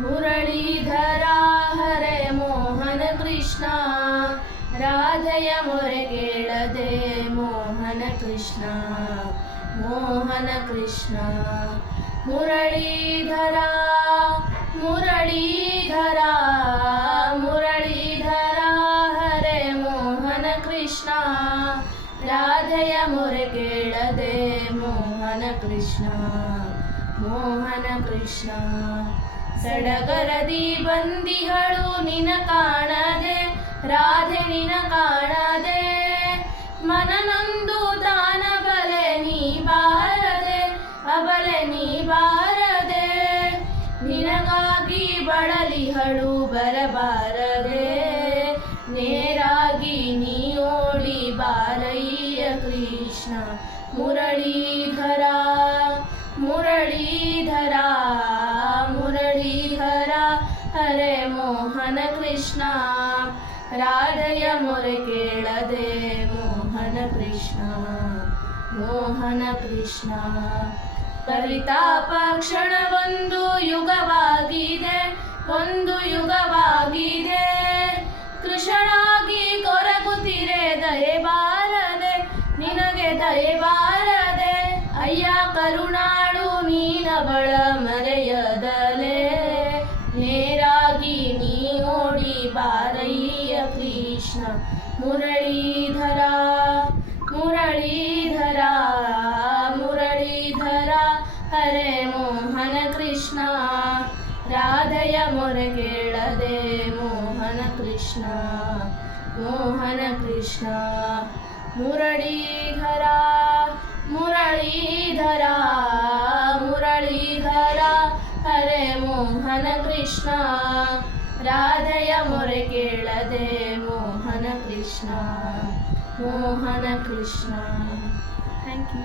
ಮುರಳೀಧರ ಹರೆ ಮೋಹನ ಕೃಷ್ಣ, ರಾಧೆಯ ಮೊರೆ ಕೇಳದೆ ಮೋಹನ ಕೃಷ್ಣ, ಮೋಹನ ಕೃಷ್ಣ. ಮುರಳೀಧರ ಮುರಳೀಧರ ಮುರಳೀಧರ ಹರೆ ಮೋಹನ ಕೃಷ್ಣ, ರಾಧೆಯ ಮೊರೆ ಕೇಳದೆ ಮೋಹನ ಕೃಷ್ಣ, ಮೋಹನ ಕೃಷ್ಣ. ಸಡಗರದಿ ಬಂದಿಹಳು ನಿನ ಕಾಣದೆ, ರಾಧೆ ನಿನ ಕಾಣದೆ, ಮನನೊಂದು ದಾನ ಬಲೆ ನೀ ಬಾರದೆ, ಅಬಲೆ ನೀ ಬಾರದೆ, ನಿನಗಾಗಿ ಬಳಲಿಹಳು ಬರಬಾರದೆ, ನೇರಾಗಿ ನೀ ಓಡಿ ಬಾರಯ್ಯ ಕೃಷ್ಣ. ಮುರಳೀಧರ ಮುರಳೀಧರ ಮುರಳೀಧರ ಹರೆ ಮೋಹನ ಕೃಷ್ಣ, ರಾಧೆಯ ಮೊರೆ ಕೇಳದೆ ಮೋಹನ ಕೃಷ್ಣ, ಮೋಹನ ಕೃಷ್ಣ. ಪರಿತಾಪ ಕ್ಷಣವೊಂದು ಯುಗವಾಗಿದೆ, ಒಂದು ಯುಗವಾಗಿದೆ, ಕೃಷ್ಣನಾಗಿ ಕೊರಗುತ್ತಿರೆ ದಯೆ ಬಾರದೆ, ನಿನಗೆ ದಯೆ ಬಾರದೆ, ಅಯ್ಯ ಕರುಣಾಳು ನೀನವಳ ಮರೆಯದಲೆ, ನೇರಾಗಿ ನೀ ಓಡಿ ಬಾರಯ್ಯ ಕೃಷ್ಣ. ಮುರಳೀಧರ ಮುರಳೀಧರ ಮುರಳೀಧರ ಹರೆ ಮೋಹನ ಕೃಷ್ಣ, ರಾಧೆಯ ಮೊರೆ ಕೇಳದೆ ಮೋಹನ ಕೃಷ್ಣ, ಮೋಹನ ಕೃಷ್ಣ. ಮುರಳೀಧರ ಮುರಳೀಧರ ಮುರಳೀಧರ ಹರೆ ಮೋಹನ ಕೃಷ್ಣ, ರಾಧೆಯ ಮೊರೆ ಕೇಳದೆ ಮೋಹನ ಕೃಷ್ಣ, ಮೋಹನ ಕೃಷ್ಣ. Thank you.